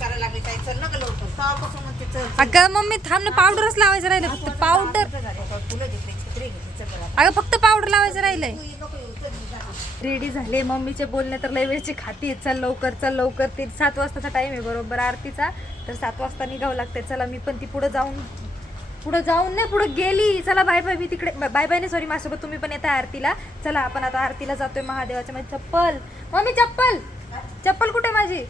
करायला लागली काय चल ना लवकर तेव्हापासून म्हणते चल अगं मम्मी थांब ना, पावडरच लावायचं राहिलं फक्त. पावडर फुलं घेतली छत्री घेतली चल बरं. अगं फक्त पावडर लावायचं राहिलंय. तू नको येऊ चल मी जाते. रेडी झाले. मम्मीचे बोलणे तर लय वेळची खाती. चल लवकर चल लवकर. ते 7 वाजताचा टाइम आहे बरोबर आरतीचा, तर 7 वाजता निघावं लागतंय. चला मी पण ती पुढे जाऊन नाही पुढे गेली. चला बाय बाय. मी तिकडे बाय बाय नाही, सॉरी, माझ्यासोबत तुम्ही पण येता आरतीला. चला आपण आता आरतीला जातोय महादेवाच्या. माझी चप्पल मम्मी, चप्पल कुठे माझी?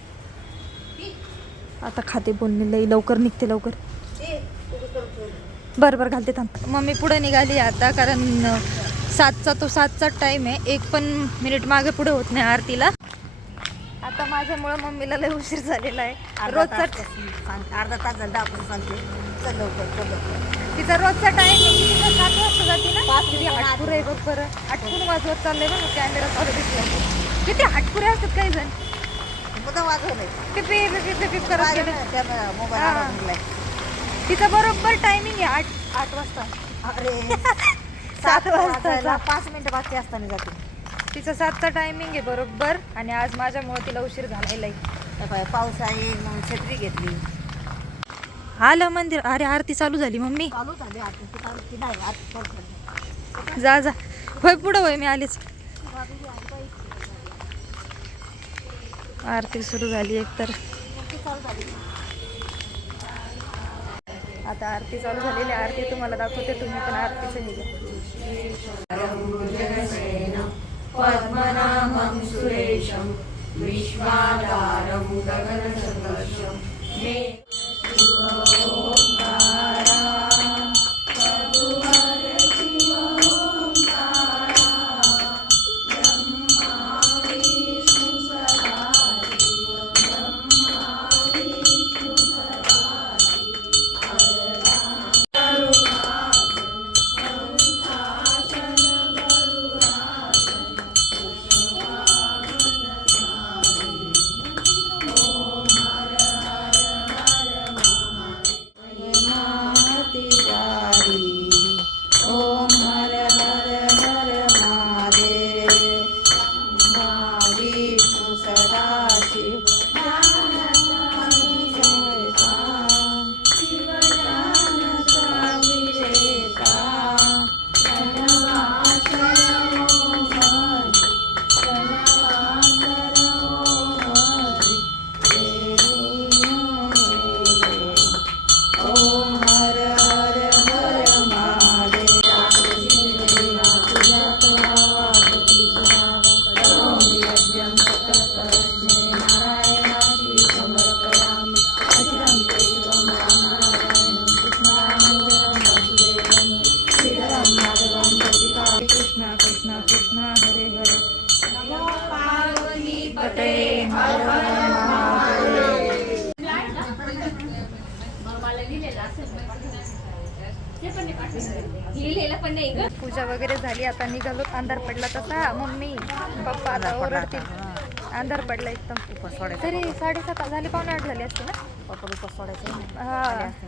आता खाते बोलणे लई लवकर निघते लवकर. बरं घालते थांब. मम्मी पुढे निघाली आता, कारण 7चा टाइम आहे. 1 पण मिनिट मागे पुढे होत नाही आरतीला. आता माझ्यामुळे मम्मीला लय उशीर झालेला आहे. रोजचा अर्धा तास झाला आपण सांगते चल लवकर. तिचा रोजचा टाइम आहे. 7 वाजता जाते ना. 5 किती हटपुरे आहे बघ बरं. हटकून वाजवत चाललंय बघ. कॅमेरा चालू दिसला किती हटपुरे असतात काही जण. मुद्दा वाजवलंय टिप करत गेले. मोबाईल. तिचा बरोबर टायमिंग आहे 8 वाजता. अरे 7 वाजता 5 मिनिटं बाकी असताना जाते. तिचा 7चा टायमिंग आहे बरोबर. आणि आज माझ्यामुळे तिला उशीर झालेला आहे. पाऊस आहे म्हणून छत्री घेतली. आलं मंदिर. अरे आरती चालू झाली मम्मी. चालू झाली आरती नाही आरती जा होय पुढं होय. मी आलीच. आरती सुरू झाली एकतर. आता आरती चालू झालेली. आरती तुम्हाला दाखवते. तुम्ही पण आरतीचं निघा. पद्मनाभं सुरेशं विश्वाधारं गगनसदृशं मे पूजा वगैरे झाली. आता निघालो. अंधार पडला तसा. मम्मी पप्पा आता ओरडतील. अंधार पडला एकदम. तरी 7:30 झाले. 7:45 झाले असते ना. पप्पा उपास सोडायचं. हा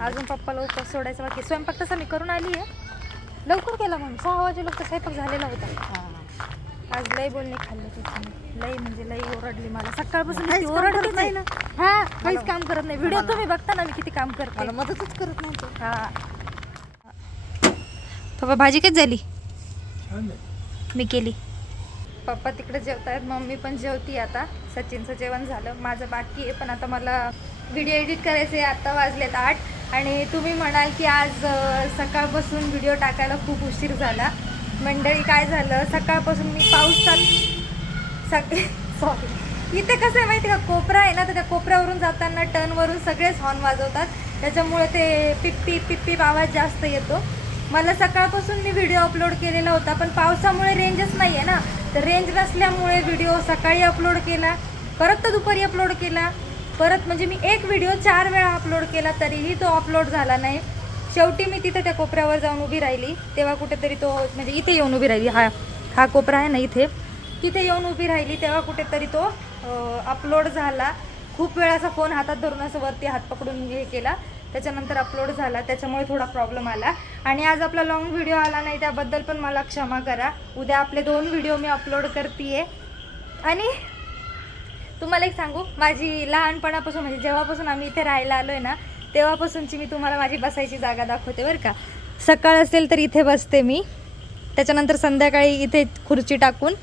अजून पप्पाला उपास सोडायचा बाकी. स्वयंपाक तसा मी करून आली आहे. लवकर केला मग. 6 वाजेला तर स्वयंपाक झालेला होता. आज लई बोलणे खाल्लं तिथे. लई म्हणजे लई ओरडली मला सकाळपासून. ओरडत नाही ना. हा काहीच काम करत नाही. व्हिडिओ तुम्ही बघता ना मी किती काम करते. मला मदतच करत नाही तो. हा पप्पा भाजी कधी झाली? मी केली. पप्पा तिकडे जेवतायत. मम्मी पण जेवती आता. सचिनचं जेवण झालं. माझं बाकी आहे. पण आता मला व्हिडिओ एडिट करायचे. आता वाजलेत 8. आणि तुम्ही म्हणाल की आज सकाळपासून व्हिडिओ टाकायला खूप उशीर झाला. मंडळी काय झालं, सकाळपासून मी सॉरी इथे कसं आहे माहिती का, कोपरा आहे ना, तर त्या कोपऱ्यावरून जाताना टर्नवरून सगळेच हॉर्न वाजवतात. त्याच्यामुळे ते पिप्पी पिप्पी आवाज जास्त येतो. मला सकाळपासून मी व्हिडिओ अपलोड केलेला होता, पण पावसामुळे रेंजच नाही आहे ना. तर रेंज नसल्यामुळे व्हिडिओ सकाळी अपलोड केला, परत तो दुपारी अपलोड केला, परत म्हणजे मी एक व्हिडिओ 4 वेळा अपलोड केला तरीही तो अपलोड झाला नाही. शेवटी मी तिथे त्या कोपऱ्यावर जाऊन उभी राहिली. तेव्हा कुठेतरी तो म्हणजे इथे येऊन उभी राहिली. हा कोपरा आहे ना इथे, तिथे येऊन उभी राहिली. तेव्हा कुठेतरी तो अपलोड झाला. खूप वेळाचा फोन हातात धरून असं वरती हात पकडून हे केला, त्याच्यानंतर अपलोड झाला. त्याच्यामुळे थोडा प्रॉब्लेम आला. आणि आज आपला लॉंग व्हिडिओ आला नाही, त्याबद्दल पण मला क्षमा करा. उद्या आपले 2 व्हिडिओ मी अपलोड करते. आणि तुम्हाला एक सांगू, माझी लहानपणापासून म्हणजे जेव्हापासून आम्ही इथे राहायला आलो आहे ना, तेव्हापासूनची मी तुम्हाला माझी बसायची जागा दाखवते बरं का. सकाळ असेल तर इथे बसते मी, त्याच्यानंतर संध्याकाळी इथे खुर्ची टाकून,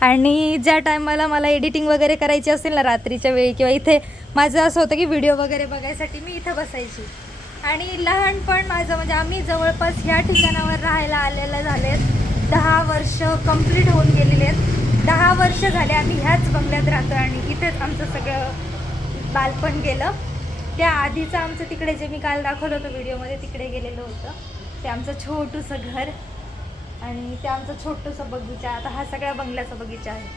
आणि ज्या टायमाला मला एडिटिंग वगैरे करायची असेल ना रात्रीच्या वेळी, किंवा इथे माझं असं होतं की व्हिडिओ वगैरे बघायसाठी मी इथं बसायची. आणि लहानपण माझं म्हणजे आम्ही जवळपास ह्या ठिकाणावर राहायला आलेलं झालेत 10 वर्ष कंप्लीट होऊन गेलेले आहेत. 10 वर्ष झाले आम्ही ह्याच बंगल्यात राहतो आणि इथेच आमचं सगळं बालपण गेलं. त्या आधीचं आमचं तिकडे जे मी काल दाखवलं होतं व्हिडिओमध्ये, तिकडे गेलेलं होतं. ते आमचं छोटूसं घर आणि ते आमचं छोटंसं बगीचा. आता हा सगळ्या बंगल्याचा बगीचा आहे.